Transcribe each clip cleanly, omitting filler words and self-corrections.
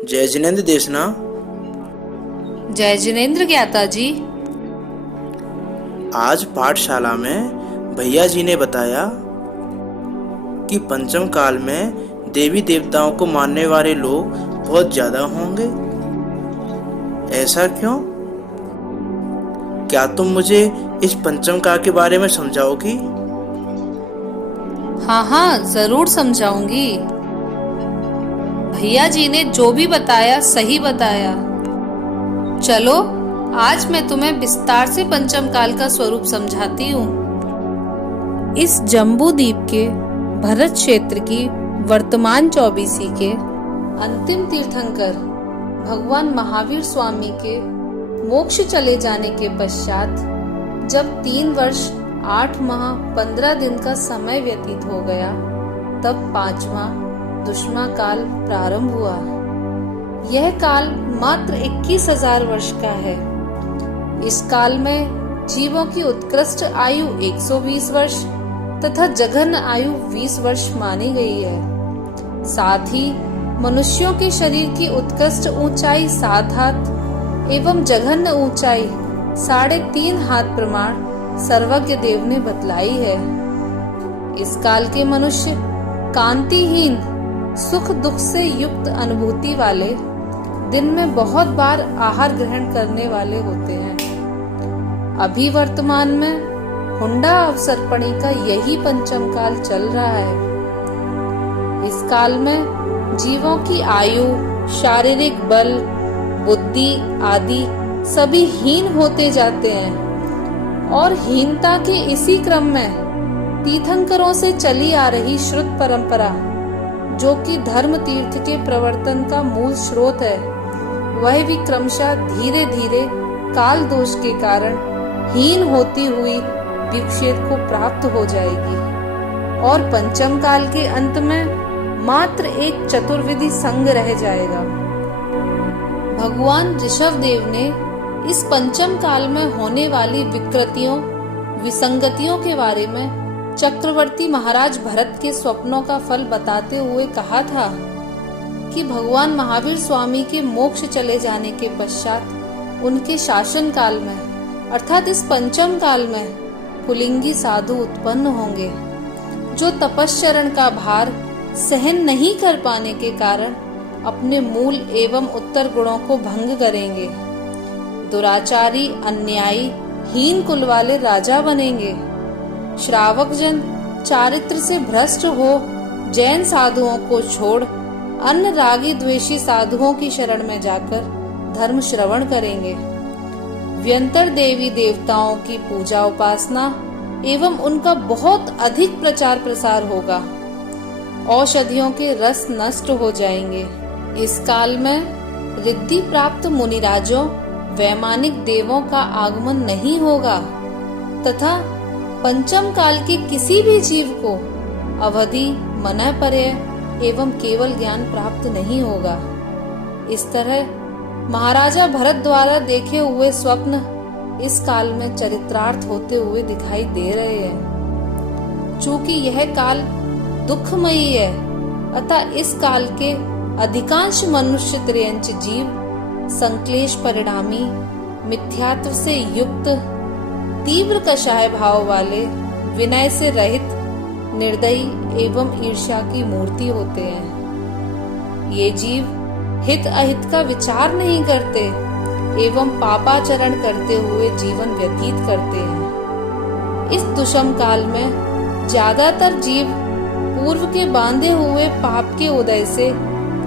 जय जिनेन्द्र देशना। जय जिनेन्द्र ज्ञाता जी। आज पाठशाला में भैया जी ने बताया कि पंचम काल में देवी देवताओं को मानने वाले लोग बहुत ज्यादा होंगे। ऐसा क्यों? क्या तुम मुझे इस पंचम काल के बारे में समझाओगी? हाँ, जरूर समझाऊंगी। भैया जी ने जो भी बताया सही बताया। चलो आज मैं तुम्हें विस्तार से पंचम काल का स्वरूप समझाती हूँ। इस जम्बू द्वीप के भरत क्षेत्र की वर्तमान चौबीसी के अंतिम तीर्थंकर भगवान महावीर स्वामी के मोक्ष चले जाने के पश्चात जब 3 वर्ष 8 माह 15 दिन का समय व्यतीत हो गया, तब 5वां दुष्मा काल प्रारंभ हुआ। यह काल मात्र 21,000 वर्ष का है। इस काल में जीवों की उत्कृष्ट आयु 120 वर्ष तथा जघन्य आयु 20 वर्ष मानी गई है। साथ ही मनुष्यों के शरीर की उत्कृष्ट ऊंचाई 7 हाथ एवं जघन्य ऊंचाई 3.5 हाथ प्रमाण सर्वज्ञ देव ने बतलाई है। इस काल के मनुष्य कांतिहीन, सुख दुख से युक्त अनुभूति वाले, दिन में बहुत बार आहार ग्रहण करने वाले होते हैं। अभी वर्तमान में हुंडा अवसर्पणी का यही पंचम काल चल रहा है। इस काल में जीवों की आयु, शारीरिक बल, बुद्धि आदि सभी हीन होते जाते हैं और हीनता के इसी क्रम में तीर्थंकरों से चली आ रही श्रुत परंपरा, जो कि धर्म तीर्थ के प्रवर्तन का मूल स्रोत है, वह भी क्रमशः धीरे धीरे काल दोष के कारण हीन होती हुई विक्षेप को प्राप्त हो जाएगी और पंचम काल के अंत में मात्र एक चतुर्विधि संघ रह जाएगा। भगवान ऋषभ देव ने इस पंचम काल में होने वाली विकृतियों, विसंगतियों के बारे में चक्रवर्ती महाराज भरत के स्वप्नों का फल बताते हुए कहा था कि भगवान महावीर स्वामी के मोक्ष चले जाने के पश्चात उनके शासन काल में अर्थात इस पंचम काल में पुलिंगी साधु उत्पन्न होंगे, जो तपश्चरण का भार सहन नहीं कर पाने के कारण अपने मूल एवं उत्तर गुणों को भंग करेंगे। दुराचारी, अन्यायी, हीन कुल वाले राजा बनेंगे। श्रावक जन चारित्र से भ्रष्ट हो जैन साधुओं को छोड़ अन्य रागी द्वेषी साधुओं की शरण में जाकर धर्म श्रवण करेंगे। व्यंतर देवी देवताओं की पूजा उपासना एवं उनका बहुत अधिक प्रचार प्रसार होगा। औषधियों के रस नष्ट हो जाएंगे। इस काल में रिद्धि प्राप्त मुनिराजों, वैमानिक देवों का आगमन नहीं होगा तथा पंचम काल के किसी भी जीव को अवधि, मनःपर्य एवं केवल ज्ञान प्राप्त नहीं होगा। इस तरह महाराजा भरत द्वारा देखे हुए स्वप्न इस काल में चरितार्थ होते हुए दिखाई दे रहे हैं। चूंकि यह काल दुखमयी है, अतः इस काल के अधिकांश मनुष्य त्रयंच जीव संक्लेश परिणामी, मिथ्यात्व से युक्त, तीव्र कषाय भाव वाले, विनय से रहित, निर्दयी एवं ईर्ष्या की मूर्ति होते हैं। ये जीव हित अहित का विचार नहीं करते एवं पापाचरण करते हुए जीवन व्यतीत करते हैं। इस दुष्म काल में ज्यादातर जीव पूर्व के बांधे हुए पाप के उदय से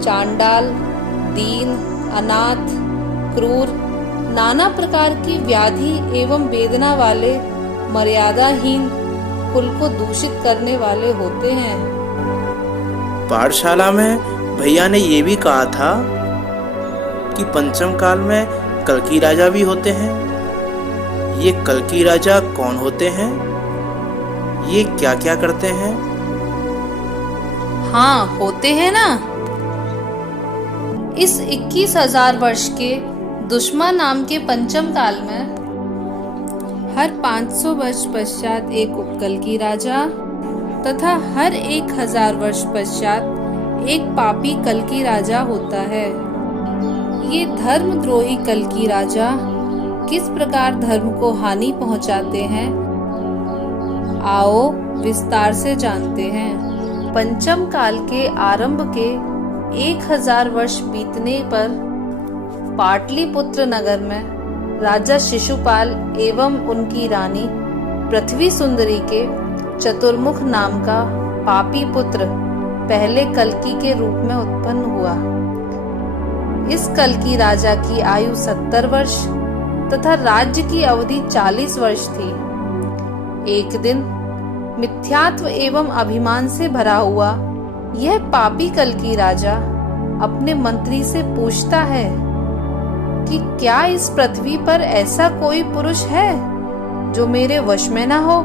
चांडाल, दीन, अनाथ, क्रूर, नाना प्रकार की व्याधि एवं वेदना वाले, मर्यादाहीन कुल को दूषित करने वाले होते हैं। पाठशाला में भैया ने ये भी कहा था कि पंचम काल में कल्कि राजा भी होते हैं। ये कल्कि राजा कौन होते हैं? ये क्या क्या करते हैं? हाँ, होते हैं ना। इस 21,000 वर्ष के दुष्मा नाम के पंचम काल में हर 500 वर्ष पश्चात एक उपकल्की राजा तथा हर 1000 वर्ष पश्चात एक पापी कल्की राजा होता है। ये धर्मद्रोही कल्की राजा किस प्रकार धर्म को हानि पहुंचाते हैं, आओ विस्तार से जानते हैं। पंचम काल के आरंभ के 1000 वर्ष बीतने पर पाटलिपुत्र नगर में राजा शिशुपाल एवं उनकी रानी पृथ्वी सुंदरी के चतुर्मुख नाम का पापी पुत्र पहले कल्की के रूप में उत्पन्न हुआ। इस कल्की राजा की आयु 70 वर्ष तथा राज्य की अवधि 40 वर्ष थी। एक दिन मिथ्यात्व एवं अभिमान से भरा हुआ यह पापी कल्की राजा अपने मंत्री से पूछता है कि क्या इस पृथ्वी पर ऐसा कोई पुरुष है जो मेरे वश में न हो।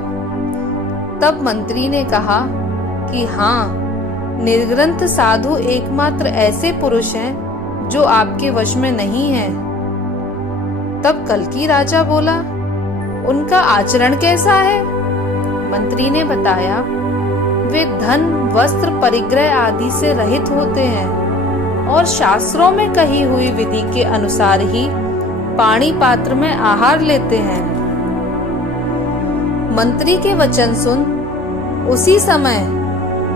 तब मंत्री ने कहा कि हाँ, निर्ग्रंथ साधु एकमात्र ऐसे पुरुष हैं जो आपके वश में नहीं हैं। तब कल्की राजा बोला, उनका आचरण कैसा है। मंत्री ने बताया, वे धन वस्त्र परिग्रह आदि से रहित होते हैं और शास्त्रों में कही हुई विधि के अनुसार ही पानी पात्र में आहार लेते हैं। मंत्री के वचन सुन उसी समय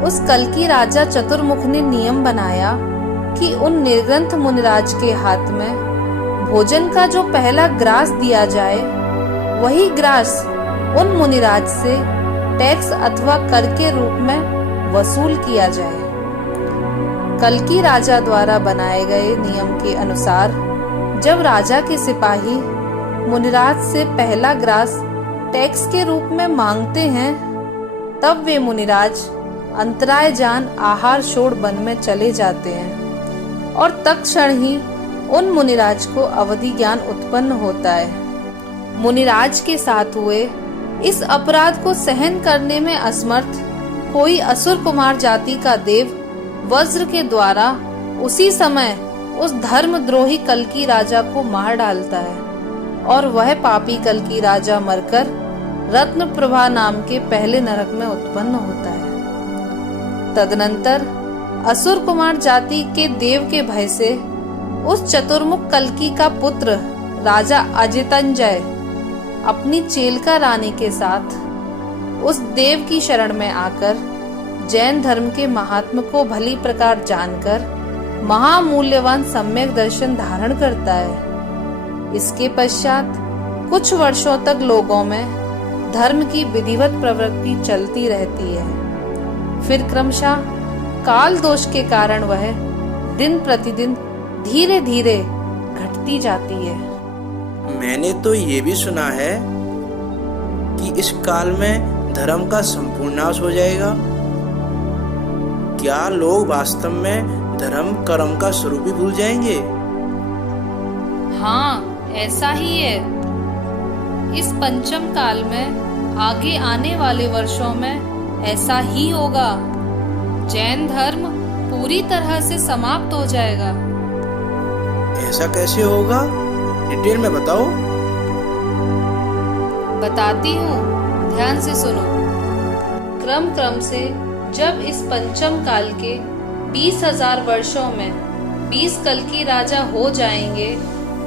उस कल्की राजा चतुर्मुख ने नियम बनाया कि उन निर्ग्रंथ मुनिराज के हाथ में भोजन का जो पहला ग्रास दिया जाए, वही ग्रास उन मुनिराज से टैक्स अथवा कर के रूप में वसूल किया जाए। कल्की राजा द्वारा बनाए गए नियम के अनुसार जब राजा के सिपाही मुनिराज से पहला ग्रास टैक्स के रूप में मांगते हैं, तब वे मुनिराज अंतराय जान आहार छोड़ वन में चले जाते हैं और तत्क्षण ही उन मुनिराज को अवधि ज्ञान उत्पन्न होता है। मुनिराज के साथ हुए इस अपराध को सहन करने में असमर्थ कोई असुर कुमार जाति का देव वज्र के द्वारा उसी समय उस धर्मद्रोही कल्की राजा को मार डालता है और वह पापी कल्की राजा मरकर रत्न प्रभा नाम के पहले नरक में उत्पन्न होता है। तदनंतर असुर कुमार जाति के देव के भय से उस चतुर्मुख कल्की का पुत्र राजा अजितंजय अपनी चेलका रानी के साथ उस देव की शरण में आकर जैन धर्म के महात्म को भली प्रकार जानकर महामूल्यवान सम्यक दर्शन धारण करता है। इसके पश्चात कुछ वर्षों तक लोगों में धर्म की विधिवत प्रवृत्ति चलती रहती है। फिर क्रमशः काल दोष के कारण वह दिन प्रतिदिन धीरे धीरे घटती जाती है। मैंने तो ये भी सुना है कि इस काल में धर्म का संपूर्ण नाश हो जाएगा। क्या लोग वास्तव में धर्म कर्म का स्वरूप ही भूल जाएंगे? हाँ, ऐसा ही है। इस पंचम काल में आगे आने वाले वर्षों में ऐसा ही होगा। जैन धर्म पूरी तरह से समाप्त हो जाएगा। ऐसा कैसे होगा? डिटेल में बताओ। बताती हूँ, ध्यान से सुनो। क्रम क्रम से जब इस पंचम काल के 20,000 वर्षों में 20 कल्की राजा हो जाएंगे,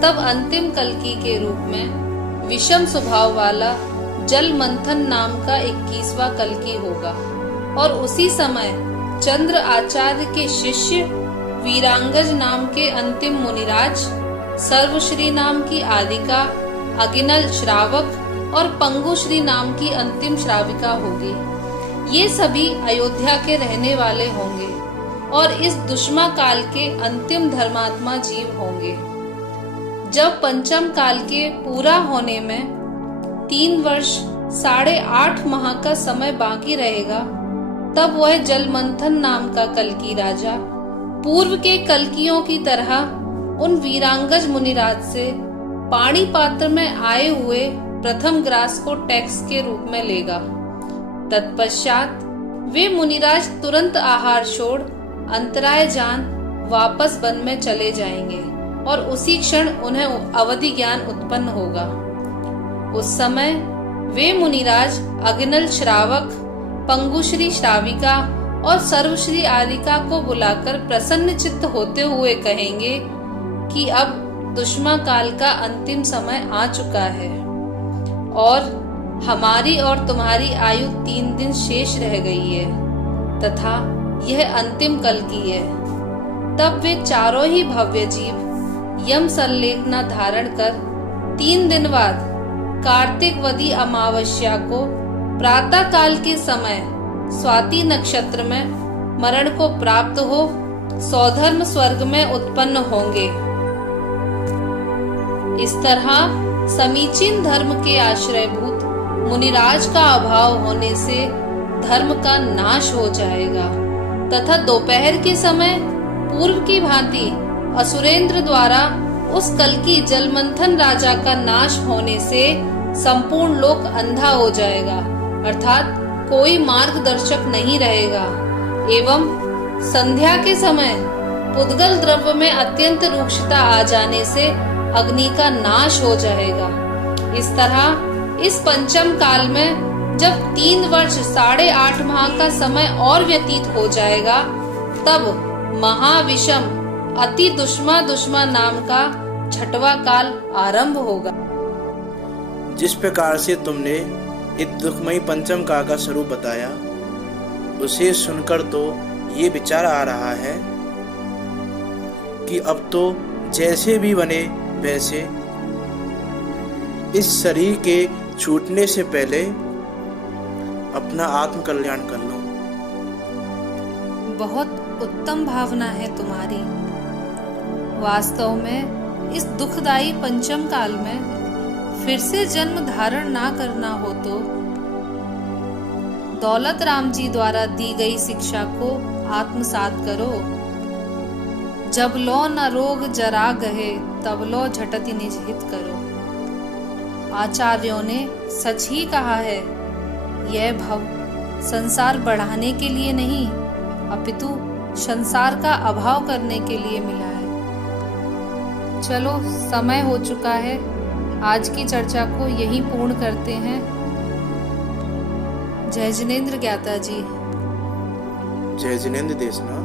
तब अंतिम कल्की के रूप में विषम स्वभाव वाला जल मंथन नाम का 21वां कल्की होगा। और उसी समय चंद्र आचार्य के शिष्य वीरांगज नाम के अंतिम मुनिराज, सर्वश्री नाम की आदिका, अगिनल श्रावक और पंगुश्री नाम की अंतिम श्राविका होगी। ये सभी अयोध्या के रहने वाले होंगे और इस दुष्मा काल के अंतिम धर्मात्मा जीव होंगे। जब पंचम काल के पूरा होने में 3 वर्ष 8.5 माह का समय बाकी रहेगा, तब वह जलमंथन नाम का कल्की राजा पूर्व के कल्कियों की तरह उन वीरांगज मुनिराज से पानी पात्र में आए हुए प्रथम ग्रास को टैक्स के रूप में लेगा। तत्पश्चात वे मुनिराज तुरंत आहार छोड़ अंतराय जान वापस वन में चले जाएंगे और उसी क्षण उन्हें अवधि ज्ञान उत्पन्न होगा। उस समय वे मुनिराज अगिनल श्रावक, पंगुश्री श्राविका और सर्वश्री आदिका को बुलाकर प्रसन्न चित्त होते हुए कहेंगे कि अब दुष्मा काल का अंतिम समय आ चुका है और हमारी और तुम्हारी आयु 3 दिन शेष रह गई है तथा यह अंतिम कल की है। तब वे चारों ही भव्य जीव यम संलेखना धारण कर 3 दिन बाद कार्तिक वदी अमावस्या को प्रातः काल के समय स्वाति नक्षत्र में मरण को प्राप्त हो सौधर्म स्वर्ग में उत्पन्न होंगे। इस तरह समीचीन धर्म के आश्रयभूत मुनिराज का अभाव होने से धर्म का नाश हो जाएगा तथा दोपहर के समय पूर्व की भांति असुरेंद्र द्वारा उस कल्कि जलमंथन राजा का नाश होने से संपूर्ण लोक अंधा हो जाएगा, अर्थात कोई मार्गदर्शक नहीं रहेगा। एवं संध्या के समय पुद्गल द्रव्य में अत्यंत रूक्षता आ जाने से अग्नि का नाश हो जाएगा। इस तरह इस पंचम काल में जब 3 वर्ष 8.5 माह का समय और व्यतीत हो जाएगा, तब महाविषम अति दुष्मा नाम का 6वां काल आरंभ होगा। जिस प्रकार से तुमने इस दुखमयी पंचम काल का स्वरूप बताया, उसे सुनकर तो ये विचार आ रहा है कि अब तो जैसे भी बने वैसे इस शरीर के छूटने से पहले अपना आत्म कल्याण कर लो। बहुत उत्तम भावना है तुम्हारी। वास्तव में इस दुखदायी पंचम काल में फिर से जन्म धारण ना करना हो तो दौलत राम जी द्वारा दी गई शिक्षा को आत्मसात करो। जब लो न रोग जरा गहे, तब लो झटति निज हित करो। आचार्यों ने सच ही कहा है, यह भव संसार बढ़ाने के लिए नहीं अपितु संसार का अभाव करने के लिए मिला है। चलो समय हो चुका है, आज की चर्चा को यहीं पूर्ण करते हैं। जय जिनेंद्र ज्ञाता जी। जय जिनेंद्र देशना।